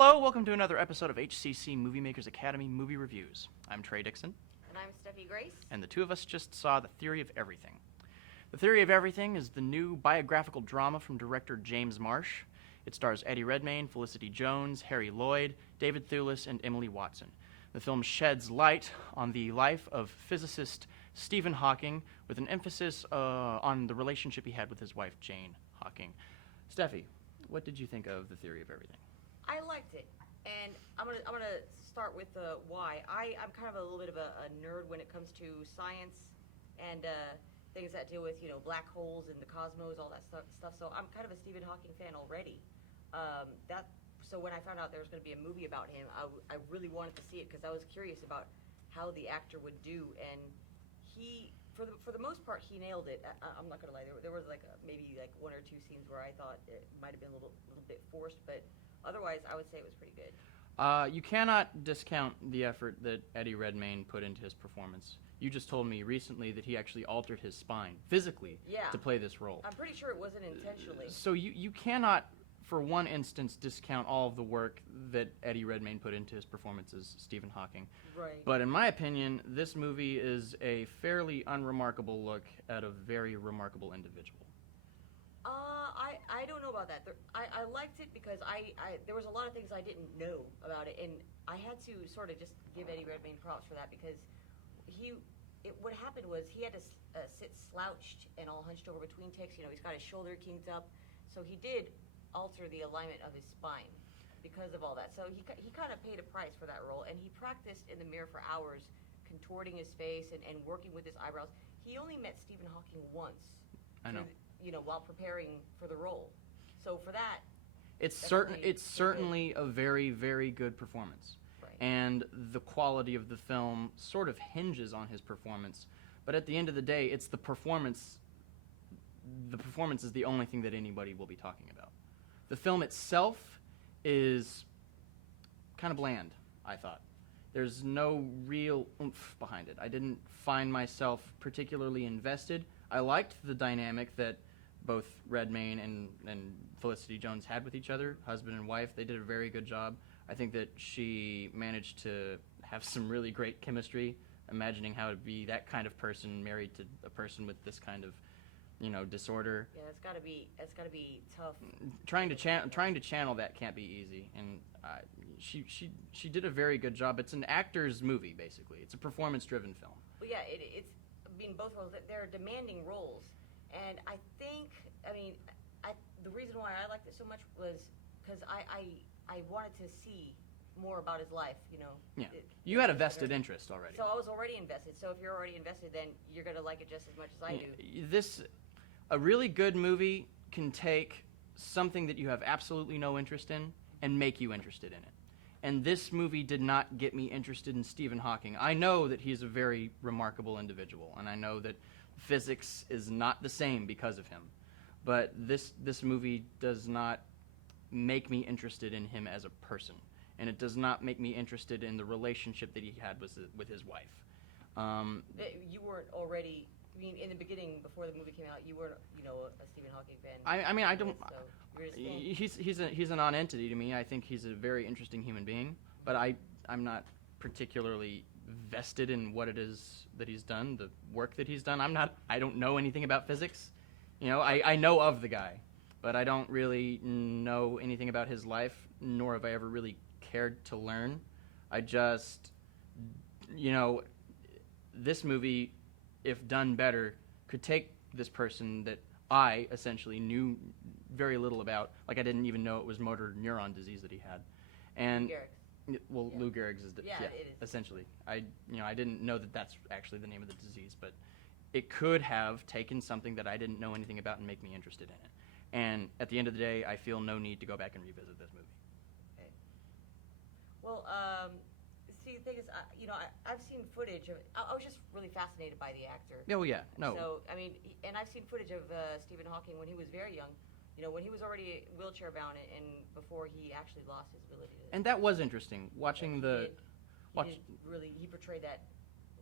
Hello, welcome to another episode of HCC MovieMakers Academy Movie Reviews. I'm Trey, Dixon. And I'm Steffi Grace. And the two of us just saw The Theory of Everything. The Theory of Everything is the new biographical drama from director James Marsh. It stars Eddie Redmayne, Felicity Jones, Harry Lloyd, David Thewlis, and Emily Watson. The film sheds light on the life of physicist Stephen Hawking with an emphasis on the relationship he had with his wife, Jane Hawking. Steffi, what did you think of The Theory of Everything? I liked it, and I'm gonna start with why. I'm kind of a little bit of a nerd when it comes to science and things that deal with black holes and the cosmos, all that stuff. So I'm kind of a Stephen Hawking fan already. So when I found out there was going to be a movie about him, I really wanted to see it because I was curious about how the actor would do, and he. For the most part, he nailed it. I'm not gonna lie. There was maybe one or two scenes where I thought it might have been a little bit forced, but otherwise, I would say it was pretty good. You cannot discount the effort that Eddie Redmayne put into his performance. You just told me recently that he actually altered his spine physically to play this role. I'm pretty sure it wasn't intentionally. So you cannot, for one instance, discount all of the work that Eddie Redmayne put into his performance as Stephen Hawking. Right. But in my opinion, this movie is a fairly unremarkable look at a very remarkable individual. I don't know about that. I liked it because there was a lot of things I didn't know about it, and I had to sort of just give Eddie Redmayne props for that because what happened was he had to sit slouched and all hunched over between takes. He's got his shoulder kinked up, so he did alter the alignment of his spine because of all that. So he kind of paid a price for that role, and he practiced in the mirror for hours, contorting his face and working with his eyebrows. He only met Stephen Hawking once. I know. While preparing for the role. So for that, it's certainly a very, very good performance. Right. And the quality of the film sort of hinges on his performance. But at the end of the day, it's the performance. The performance is the only thing that anybody will be talking about. The film itself is kind of bland, I thought. There's no real oomph behind it. I didn't find myself particularly invested. I liked the dynamic that both Redmayne and Felicity Jones had with each other, husband and wife. They did a very good job. I think that she managed to have some really great chemistry, imagining how to be that kind of person married to a person with this kind of, disorder. Yeah, it's gotta be tough. Trying to channel that can't be easy, and she did a very good job. It's an actor's movie, basically. It's a performance-driven film. Well, yeah, it's. Both roles, they're demanding roles, and I think, the reason why I liked it so much was because I wanted to see more about his life, Yeah, you had a vested interest already. So I was already invested, so if you're already invested, then you're going to like it just as much as I do. A really good movie can take something that you have absolutely no interest in and make you interested in it. And this movie did not get me interested in Stephen Hawking. I know that he's a very remarkable individual, and I know that physics is not the same because of him. But this movie does not make me interested in him as a person, and it does not make me interested in the relationship that he had with his wife. You weren't already. In the beginning, before the movie came out, you weren't, a Stephen Hawking fan. I don't. So he's a non-entity to me. I think he's a very interesting human being, but I'm not particularly vested in what it is that he's done, the work that he's done. I don't know anything about physics. I know of the guy, but I don't really know anything about his life, nor have I ever really cared to learn. I just, this movie, if done better, could take this person that I essentially knew very little about, like I didn't even know it was motor neuron disease that he had, and Lou Gehrig's is it is. essentially. I didn't know that that's actually the name of the disease, but it could have taken something that I didn't know anything about and make me interested in it. And at the end of the day, I feel no need to go back and revisit this movie. Okay. Well, see, the thing is, I've seen footage of. I was just really fascinated by the actor. Oh yeah, no. So and I've seen footage of Stephen Hawking when he was very young. When he was already wheelchair bound and before he actually lost his ability to. And that was interesting. Watching he portrayed that,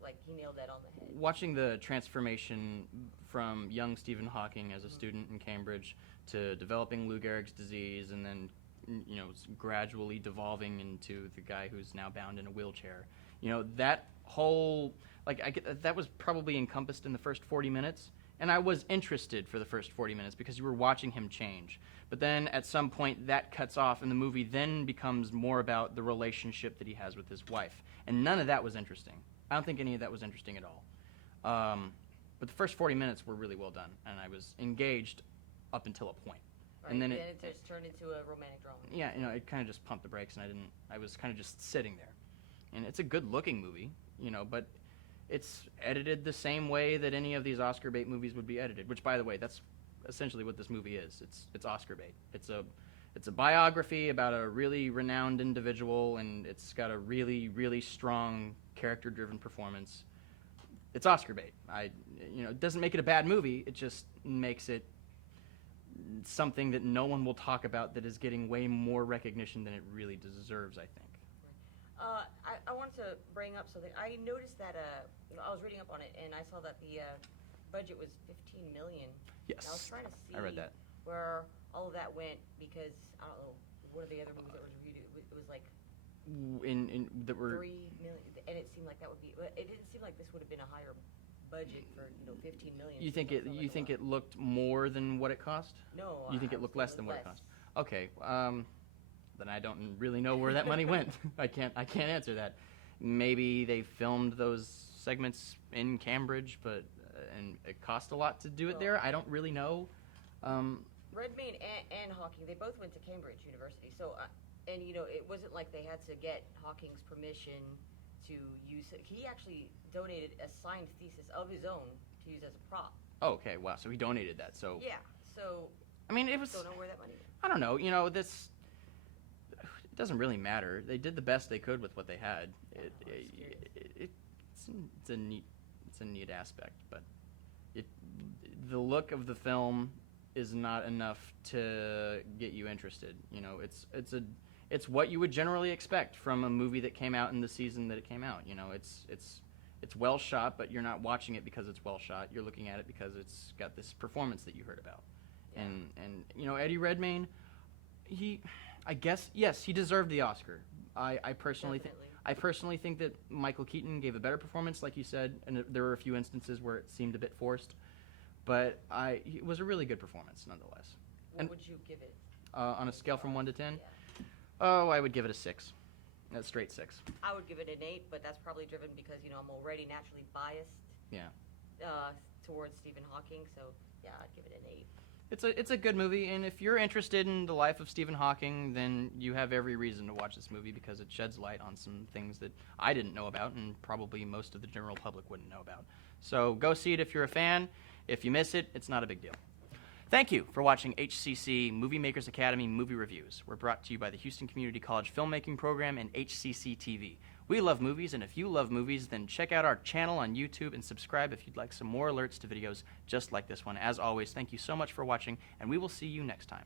like he nailed that on the head. Watching the transformation from young Stephen Hawking as a student in Cambridge to developing Lou Gehrig's disease and then gradually devolving into the guy who's now bound in a wheelchair. That whole, that was probably encompassed in the first 40 minutes. And I was interested for the first 40 minutes because you were watching him change. But then at some point that cuts off and the movie then becomes more about the relationship that he has with his wife. And none of that was interesting. I don't think any of that was interesting at all. But the first 40 minutes were really well done, and I was engaged up until a point. Right, and then it just turned into a romantic drama. Yeah, it kind of just pumped the brakes, and I was kind of just sitting there. And it's a good-looking movie, but it's edited the same way that any of these Oscar bait movies would be edited, which, by the way, that's essentially what this movie is. It's Oscar bait. It's a biography about a really renowned individual, and it's got a really, really strong character-driven performance. It's Oscar bait. It doesn't make it a bad movie. It just makes it something that no one will talk about that is getting way more recognition than it really deserves, I think. I wanted to bring up something. I noticed that I was reading up on it, and I saw that the budget was $15 million. Yes. And I was trying to see I read that. where all of that went because, I don't know, one of the other movies that was reviewed, it was like That were $3 million, and it seemed like that would be, it didn't seem like this would have been a higher budget for, $15 million. You think it looked more than what it cost? No. You think it looked less than what it cost? Okay. Then I don't really know where that money went. I can't answer that. Maybe they filmed those segments in Cambridge, but and it cost a lot to do it there. I don't really know. Redmayne and Hawking, they both went to Cambridge University. So, and it wasn't like they had to get Hawking's permission to use it. He actually donated a signed thesis of his own to use as a prop. Oh, okay, wow. So he donated that. So yeah. So I mean, it was. Don't know where that money went. I don't know. This. It doesn't really matter. They did the best they could with what they had. It's a neat aspect, but the look of the film is not enough to get you interested. It's what you would generally expect from a movie that came out in the season that it came out. It's well shot, but you're not watching it because it's well shot. You're looking at it because it's got this performance that you heard about. Yeah. And Eddie Redmayne, I guess, yes, he deserved the Oscar. I personally think that Michael Keaton gave a better performance, like you said, and there were a few instances where it seemed a bit forced, but it was a really good performance nonetheless. What would you give it? On a scale from 1 to 10? Yeah. Oh, I would give it a 6. A straight 6. I would give it an 8, but that's probably driven because I'm already naturally biased. Yeah. Towards Stephen Hawking, so yeah, I'd give it an 8. It's a good movie, and if you're interested in the life of Stephen Hawking, then you have every reason to watch this movie because it sheds light on some things that I didn't know about and probably most of the general public wouldn't know about. So go see it if you're a fan. If you miss it, it's not a big deal. Thank you for watching HCC MovieMakers Academy Movie Reviews. We're brought to you by the Houston Community College Filmmaking Program and HCC TV. We love movies, and if you love movies, then check out our channel on YouTube and subscribe if you'd like some more alerts to videos just like this one. As always, thank you so much for watching, and we will see you next time.